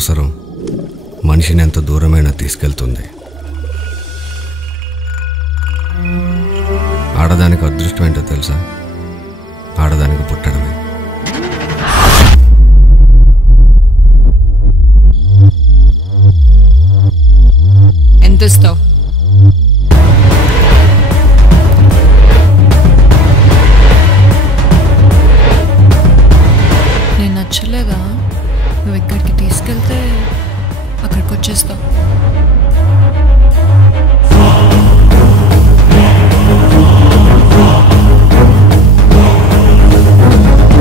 అవసరం మనిషిని ఎంత దూరమైనా తీసుకెళ్తుంది. ఆడదానికి అదృష్టం ఏంటో తెలుసా? ఆడదానికి పుట్టడమే. ఎంత ఇస్తావు? నేను నచ్చలేదా? నువ్వు ఎక్కడికి తీసుకెళ్తే అక్కడికి వచ్చేస్తావు.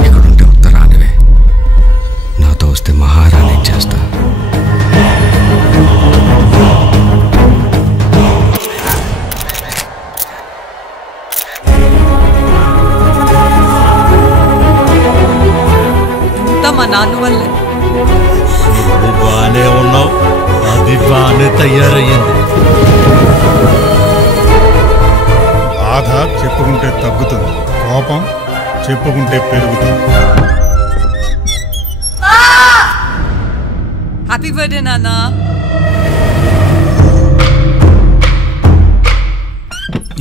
ఇక్కడుంటే ఉత్తరానివే, నాతో వస్తే మహారాణి చేస్తా. మా నాన్న వల్లే. నువ్వు బాగానే ఉన్నావు, అది బాగానే తయారయ్యింది. బాధ చెప్పుకుంటే తగ్గుతుంది, కోపం చెప్పుకుంటే పెరుగుతుంది. హ్యాపీ బర్త్డే నాన్న.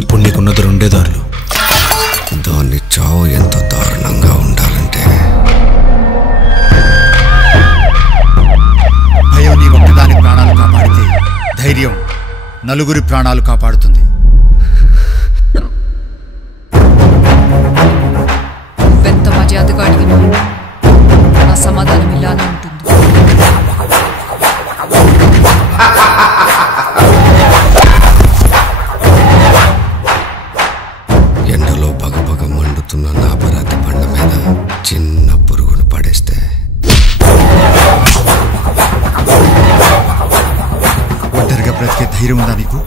ఇప్పుడు నీకున్నది రెండే దారులు. దాన్ని చావు ఎంత దారుణంగా ఉండాలంటే భయం నీ ఒక్కదాని ప్రాణాలు కాపాడితే ధైర్యం నలుగురి ప్రాణాలు కాపాడుతుంది. ఎంత మర్యాదగా అడిగినా నా సమాధానం ఇలానే ఉంటుంది. ఎండలో పగపగ మండుతున్న నా పరాతి బండ మీద చిన్న పురుగును పడేస్తే ఒంటరిగా బ్రతికే ధైర్యం ఉందా నీకు?